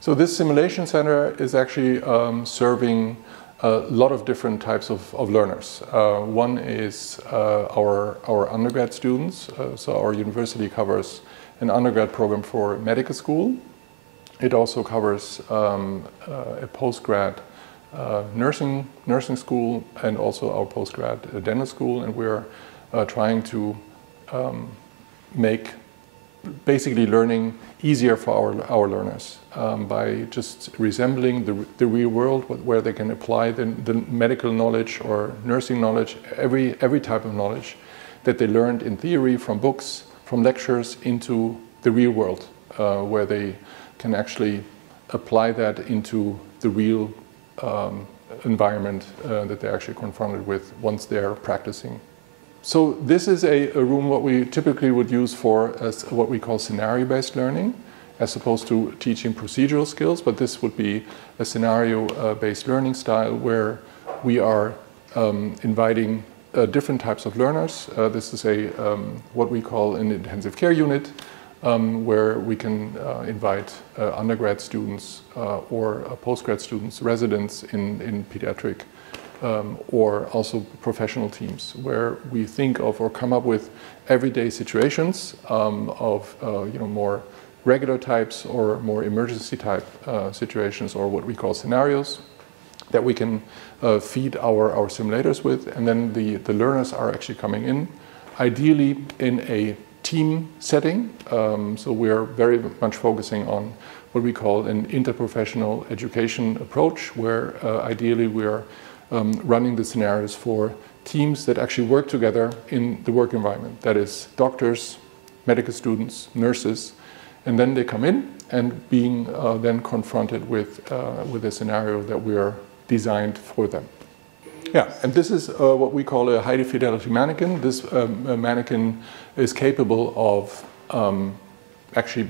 So this simulation center is actually serving a lot of different types of learners. One is our undergrad students. So our university covers an undergrad program for medical school. It also covers a postgrad nursing school and also our postgrad dental school. And we're trying to make basically learning easier for our learners by just resembling the real world where they can apply the medical knowledge or nursing knowledge, every type of knowledge that they learned in theory from books, from lectures into the real world where they can actually apply that into the real environment that they're actually confronted with once they're practicing. So this is a room what we typically would use for as what we call scenario-based learning, as opposed to teaching procedural skills, but this would be a scenario-based learning style where we are inviting different types of learners. This is what we call an intensive care unit, where we can invite undergrad students or postgrad students, residents in pediatric, or also professional teams, where we think of or come up with everyday situations of more regular types or more emergency type situations, or what we call scenarios, that we can feed our simulators with, and then the learners are actually coming in, ideally in a team setting. So we are very much focusing on what we call an interprofessional education approach, where ideally we are running the scenarios for teams that actually work together in the work environment. That is doctors, medical students, nurses, and then they come in and being then confronted with a scenario that we are designed for them. Yeah, and this is what we call a high fidelity mannequin. This mannequin is capable of actually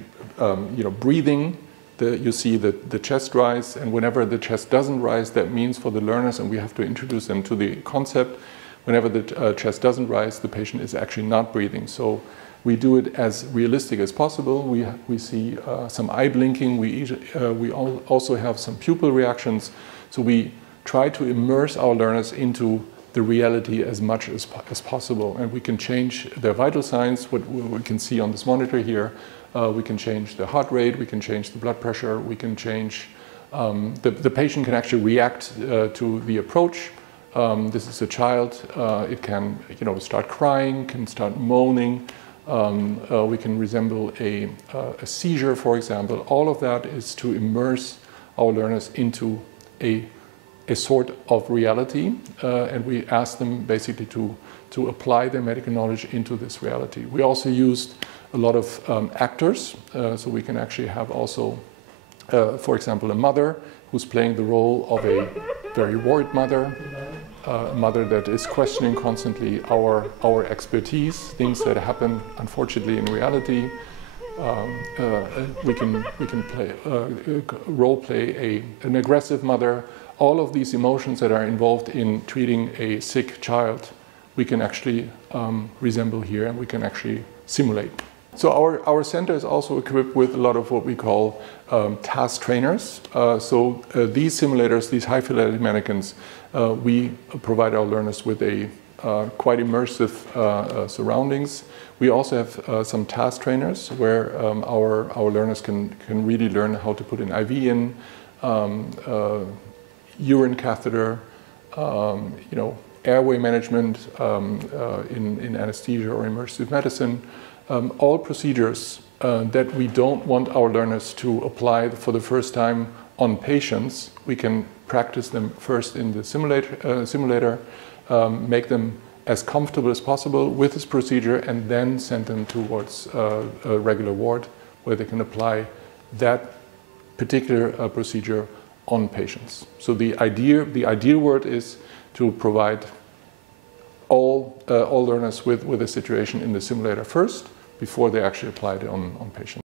breathing. You see the chest rise, and whenever the chest doesn't rise, that means for the learners, and we have to introduce them to the concept, whenever the chest doesn't rise, the patient is actually not breathing. So we do it as realistic as possible. We see some eye blinking. We also have some pupil reactions. So we try to immerse our learners into the reality as much as possible. And we can change their vital signs, what we can see on this monitor here. We can change the heart rate, we can change the blood pressure, we can change, the patient can actually react to the approach. This is a child, it can start crying, can start moaning, we can resemble a seizure, for example. All of that is to immerse our learners into a sort of reality, and we ask them basically to apply their medical knowledge into this reality. We also used a lot of actors, so we can actually have also, for example, a mother who's playing the role of a very worried mother, a mother that is questioning constantly our expertise, things that happen unfortunately in reality. We can role play an aggressive mother. All of these emotions that are involved in treating a sick child, we can actually resemble here, and we can actually simulate. So our center is also equipped with a lot of what we call task trainers. So these simulators, these high fidelity mannequins, we provide our learners with a quite immersive surroundings. We also have some task trainers where our learners can really learn how to put an IV in, urine catheter, airway management in anesthesia or immersive medicine. All procedures that we don't want our learners to apply for the first time on patients, we can practice them first in the simulator, make them as comfortable as possible with this procedure, and then send them towards a regular ward where they can apply that particular procedure on patients. So the ideal word is to provide all learners with a situation in the simulator first, before they actually apply it on patients.